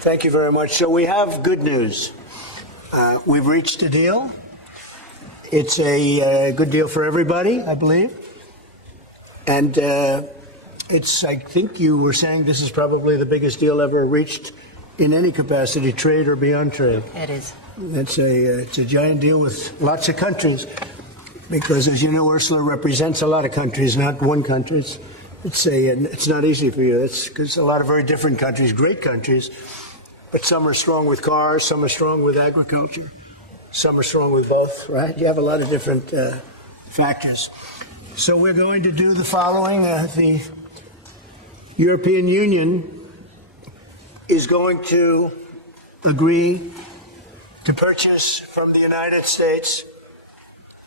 Thank you very much. So we have good news. We've reached a deal. It's a good deal for everybody, I believe. And I think you were saying this is probably the biggest deal ever reached in any capacity, trade or beyond trade. It is. It's a giant deal with lots of countries, because as you know, Ursula represents a lot of countries, not one country. It's not easy for you. It's because a lot of very different countries, great countries, but some are strong with cars, some are strong with agriculture, some are strong with both, right? You have a lot of different factors. So we're going to do the following. The European Union is going to agree to purchase from the United States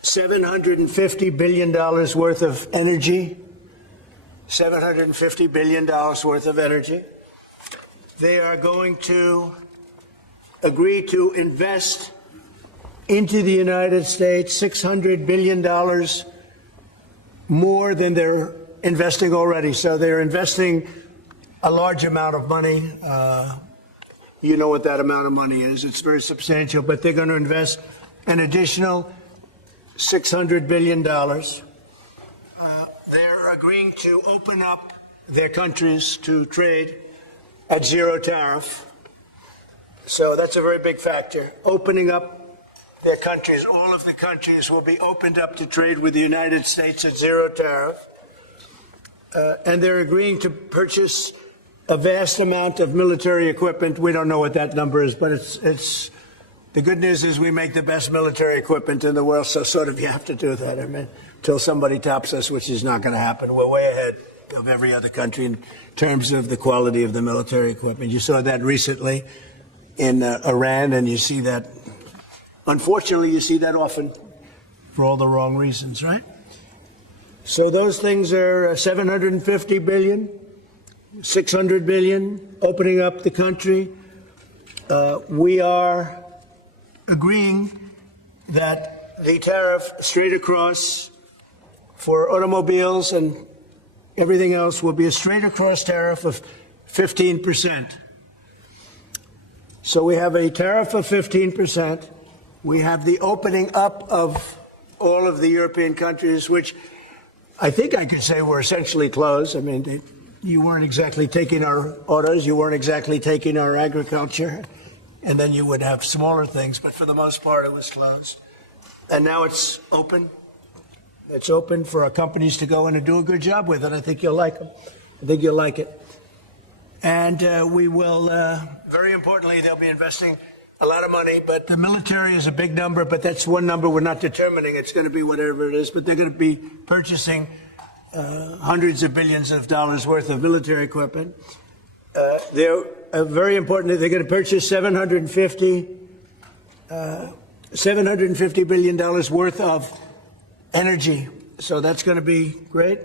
$750 billion worth of energy. $750 billion worth of energy. They are going to agree to invest into the United States $600 billion more than they're investing already. So they're investing a large amount of money. You know what that amount of money is. It's very substantial, but they're going to invest an additional $600 billion. They're agreeing to open up their countries to trade at zero tariff. So that's a very big factor. Opening up their countries, all of the countries will be opened up to trade with the United States at zero tariff. And they're agreeing to purchase a vast amount of military equipment. We don't know what that number is, but it's the good news is we make the best military equipment in the world, so sort of you have to do that. I mean, until somebody tops us, which is not going to happen. We're way ahead of every other country in terms of the quality of the military equipment. You saw that recently in Iran, and you see that, unfortunately, you see that often for all the wrong reasons, right? So those things are 750 billion, 600 billion, opening up the country. We are agreeing that the tariff straight across for automobiles and everything else will be a straight across tariff of 15%. So we have a tariff of 15%. We have the opening up of all of the European countries, which I think I could say were essentially closed. I mean, you weren't exactly taking our autos, you weren't exactly taking our agriculture, and then you would have smaller things, but for the most part it was closed. And now it's open. It's open for our companies to go in and do a good job with it. I think you'll like them. I think you'll like it. And we will, very importantly, they'll be investing a lot of money, but the military is a big number, but that's one number we're not determining. It's going to be whatever it is, but they're going to be purchasing hundreds of billions of dollars worth of military equipment. They're very important. They're going to purchase $750 billion worth of energy. So that's going to be great.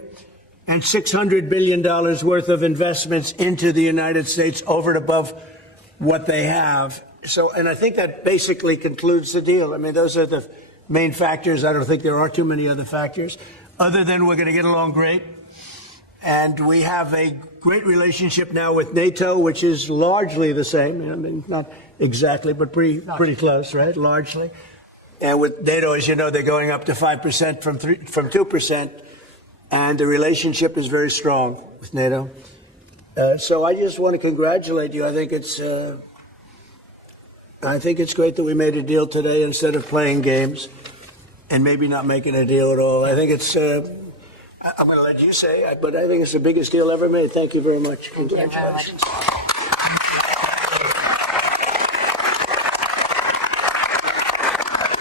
And $600 billion worth of investments into the United States over and above what they have. So, and I think that basically concludes the deal. I mean, those are the main factors. I don't think there are too many other factors, other than we're going to get along great. And we have a great relationship now with NATO, which is largely the same. I mean, not exactly, but pretty close, right? Largely. And with NATO, as you know, they're going up to 5% from 2%. And the relationship is very strong with NATO. So I just want to congratulate you. I think it's great that we made a deal today instead of playing games and maybe not making a deal at all. I think it's, I'm going to let you say it, but I think it's the biggest deal ever made. Thank you very much. Congratulations.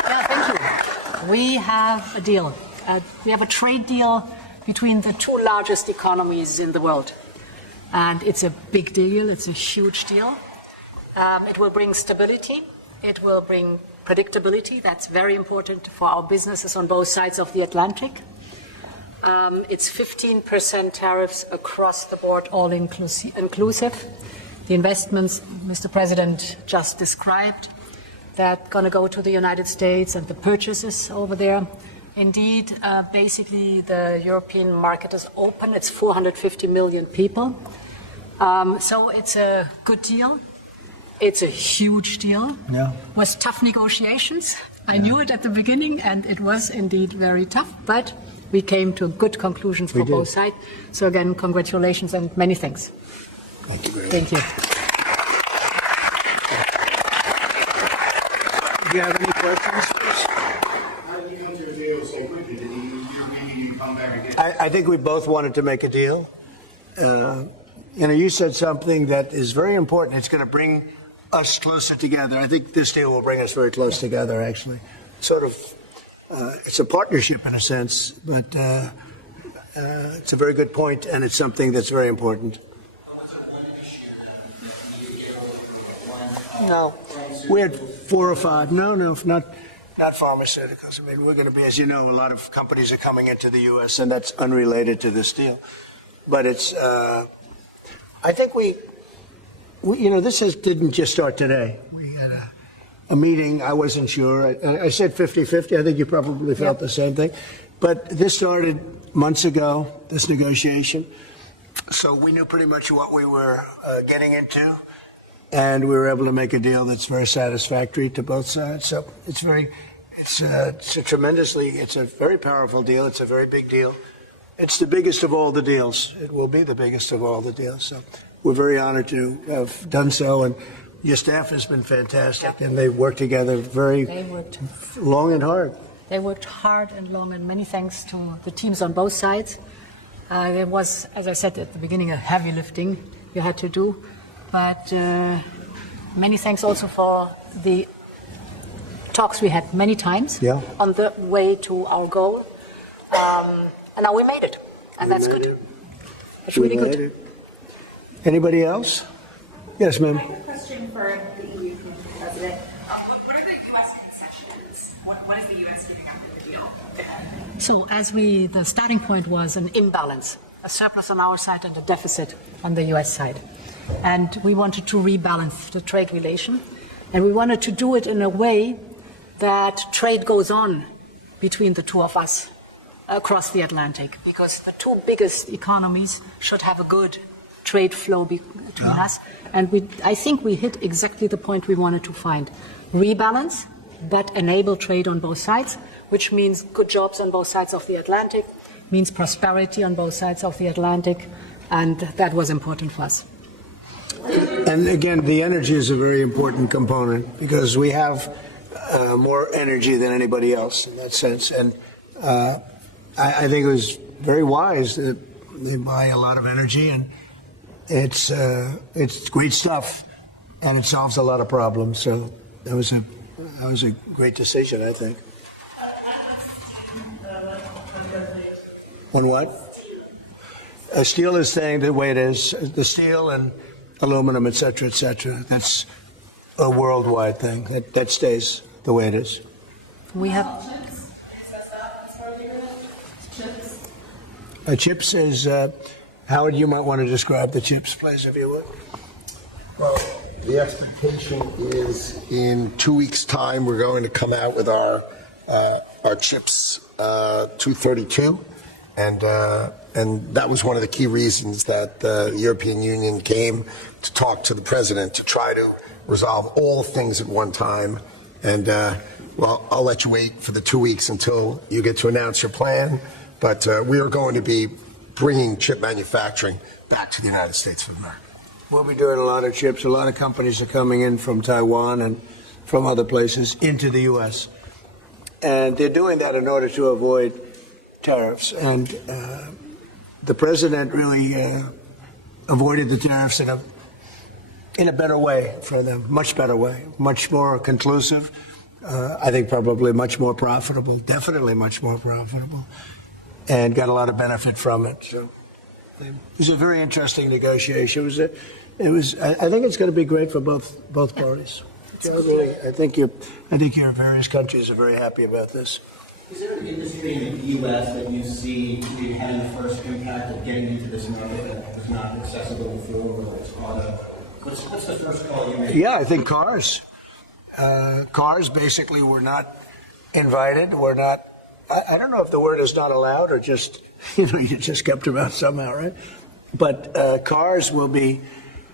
Yeah, thank you. We have a deal. We have a trade deal between the two largest economies in the world. And it's a big deal. It's a huge deal. It will bring stability. It will bring predictability. That's very important for our businesses on both sides of the Atlantic. It's 15% tariffs across the board, all inclusive. The investments Mr. President just described, that going to go to the United States and the purchases over there. Indeed, basically the European market is open. It's 450 million people. So it's a good deal. It's a huge deal. Yeah. Was tough negotiations. I knew it at the beginning, and it was indeed very tough, but we came to good conclusions for both sides. So again, congratulations and many thanks. Thank you very much. Thank you. Do you have any questions? How did you come to a deal so quickly? Did you come back again? I think we both wanted to make a deal. You said something that is very important. It's going to bring us closer together. I think this deal will bring us very close together, actually. Sort of, it's a partnership in a sense, but it's a very good point, and it's something that's very important. No, we had 4 or 5. No, not pharmaceuticals. I mean, we're going to be, as you know, a lot of companies are coming into the U.S., and that's unrelated to this deal. But it's, I think we this didn't just start today. We had a meeting. I wasn't sure. I said 50-50. I think you probably felt the same thing. But this started months ago, this negotiation. So we knew pretty much what we were getting into. And we were able to make a deal that's very satisfactory to both sides. So it's a very powerful deal. It's a very big deal. It's the biggest of all the deals. It will be the biggest of all the deals. So we're very honored to have done so. And your staff has been fantastic. And they've worked together long and hard. They worked hard and long, and many thanks to the teams on both sides. There was, as I said at the beginning, a heavy lifting you had to do. But many thanks also for the talks we had many times on the way to our goal. And now we made it, and that's good. It's really good. Anybody else? Yes, ma'am. I have a question for the EU President. What are the U.S. concessions? What is the U.S. giving up for the deal? So the starting point was an imbalance, a surplus on our side and a deficit on the U.S. side. And we wanted to rebalance the trade relation. And we wanted to do it in a way that trade goes on between the two of us across the Atlantic, because the two biggest economies should have a good trade flow between us. And I think we hit exactly the point we wanted to find. Rebalance, but enable trade on both sides, which means good jobs on both sides of the Atlantic, means prosperity on both sides of the Atlantic, and that was important for us. And again, the energy is a very important component because we have more energy than anybody else in that sense. And I think it was very wise that they buy a lot of energy, and it's great stuff, and it solves a lot of problems. So that was a great decision, I think. On what? Steel is staying the way it is. The steel and aluminum, et cetera, that's a worldwide thing. That stays the way it is. We have chips is, Howard, you might want to describe the chips, please, if you would. Well, the expectation is in 2 weeks' time we're going to come out with our chips 232, and that was one of the key reasons that the European Union came to talk to the president to try to resolve all things at one time. And well, I'll let you wait for the 2 weeks until you get to announce your plan. But we are going to be bringing chip manufacturing back to the United States of America. We'll be doing a lot of chips. A lot of companies are coming in from Taiwan and from other places into the U.S. And they're doing that in order to avoid tariffs. And the president really avoided the tariffs in a better way for them, much better way, much more conclusive. I think probably much more profitable, definitely much more profitable, and got a lot of benefit from it. So it was a very interesting negotiation. It was. I think it's going to be great for both parties. Really, I think your various countries are very happy about this. Is there an industry in the U.S. that you see having the first impact of getting into this market that was not accessible before, whether it's auto? What's the first call you made? Yeah, I think cars. Cars basically were not invited. Were not. I don't know if the word is not allowed or just you just kept them out somehow, right? But cars will be.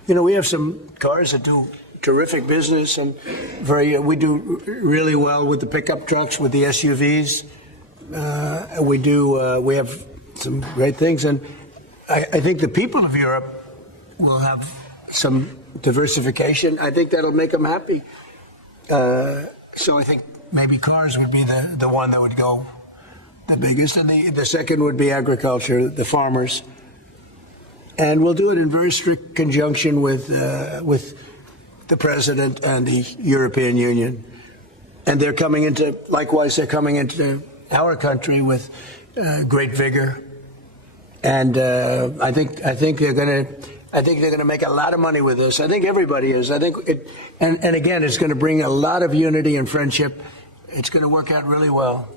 We have some cars that do terrific business and we do really well with the pickup trucks, with the SUVs. We have some great things, and I think the people of Europe will have some diversification. I think that'll make them happy. So I think maybe cars would be the one that would go the biggest, and the second would be agriculture, the farmers. And we'll do it in very strict conjunction with the president and the European Union. And they're coming into our country with great vigor. And I think they're going to make a lot of money with this. I think everybody is. I think and again, it's going to bring a lot of unity and friendship. It's going to work out really well.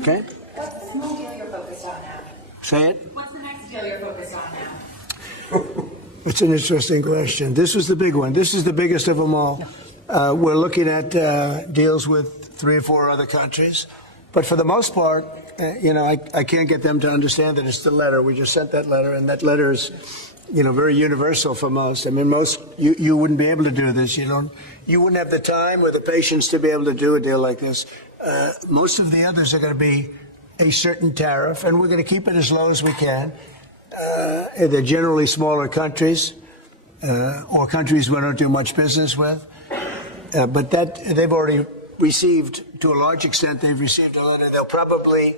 Okay? What's the small deal you're focused on now? Say it. What's the next deal you're focused on now? It's an interesting question. This was the big one. This is the biggest of them all. We're looking at deals with 3 or 4 other countries. But for the most part, I can't get them to understand that it's the letter. We just sent that letter, and that letter is, very universal for most. I mean, you wouldn't be able to do this. You wouldn't have the time or the patience to be able to do a deal like this. Most of the others are going to be a certain tariff, and we're going to keep it as low as we can. They're generally smaller countries or countries we don't do much business with. But that they've already received, to a large extent, they've received a letter. They'll probably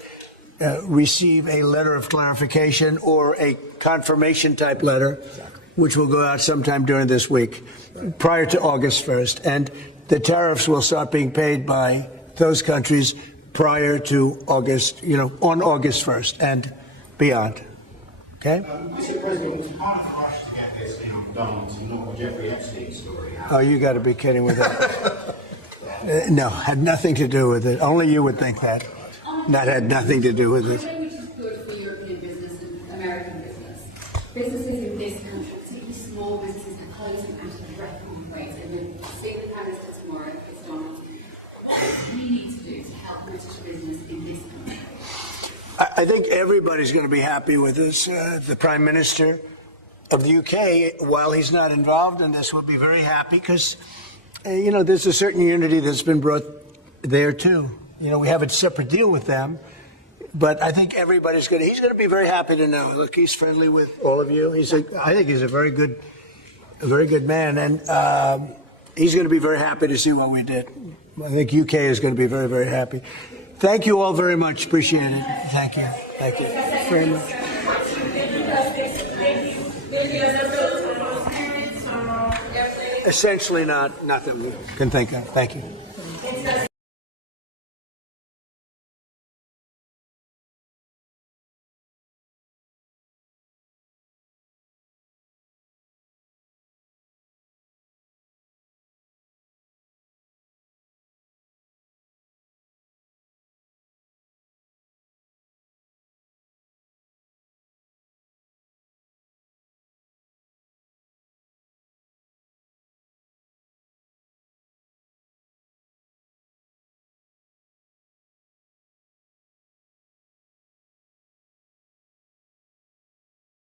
receive a letter of clarification or a confirmation type letter, which will go out sometime during this week, prior to August 1st. And the tariffs will start being paid by those countries prior to August, on August 1st and beyond. Okay? Mr. President, was part of the rush to get this done to not Jeffrey Epstein's story? Oh, you got to be kidding with that. No, had nothing to do with it. Only you would think that. That had nothing to do with it. Which is good for European business and American business. Businesses in this country, particularly small businesses, are closing out of record rates. And we'll see the Prime Minister tomorrow, Chris Donald. What do we need to do to help British business in this country? I think everybody's going to be happy with this. The Prime Minister of the UK, while he's not involved in this, will be very happy because, there's a certain unity that's been brought there too. We have a separate deal with them, but I think he's going to be very happy to know. Look, he's friendly with all of you. I think he's a very good man, and he's going to be very happy to see what we did. I think UK is going to be very, very happy. Thank you all very much. Appreciate it. Thank you. Thank you very much. Essentially not that we can think of. Thank you.